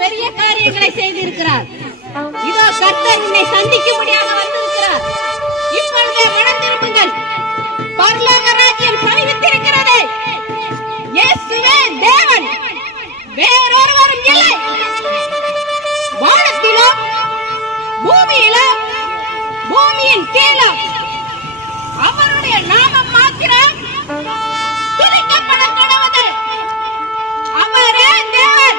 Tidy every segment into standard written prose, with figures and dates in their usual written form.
பெரிய காரியங்களை செய்திருக்கிறார். இதோ கர்த்தர் உன்னை சந்திக்கும்படியாக வந்திருக்கிறார். இப்பொழுதே மனம் திரும்புங்கள். பரலோக ராஜ்யம் சமீபித்திருக்கிறது. இயேசுவே தேவன், வேறொருவரும் இல்லை. வானத்திலும் பூமியிலும் பூமியின் கீழும் அவருடைய நாமம் மாத்திரம் துதிக்கப்பட கடவுது. அவரே தேவன்,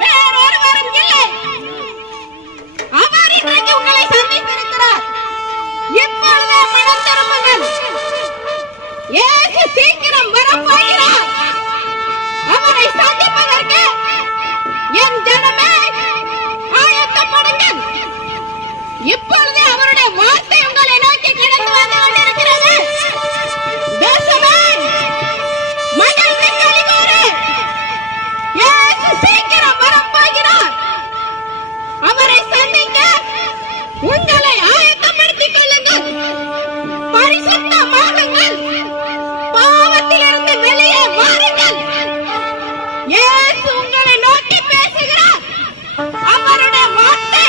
வேறொருவரும் இல்லை. அவர் இன்றைக்கு உங்களை சந்தித்திருக்கிறார். இப்பொழுதே மனம் திரும்புங்கள். இயேசு சீக்கிரம் வரப்போகிறார். அவரை சந்திப்பதற்கு என் ஜனமே ஆயத்தப்படுங்கள். இப்பொழுதே அவருடைய வார்த்தை உங்களை நோக்கி கடந்து வந்து கொண்டிருக்கிறது. தேசமே மகிழ்ந்து களிகூரு. இயேசு சீக்கிரம் வரப்போகிறார். அவரை சந்திக்க உங்களை ஆயத்தப்படுத்திக் கொள்ளுங்கள். பரிசுத்தமாகுங்கள். பாவத்திலிருந்து வெளியே வாருங்கள். இயேசு உங்களை நோக்கி பேசுகிறார். அவருடைய வார்த்தை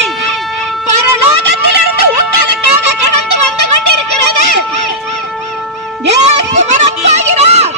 பரலோகத்திலிருந்து உங்களுக்காக கடந்து வந்து கொண்டிருக்கிறது. இயேசு வரப்போகிறார்.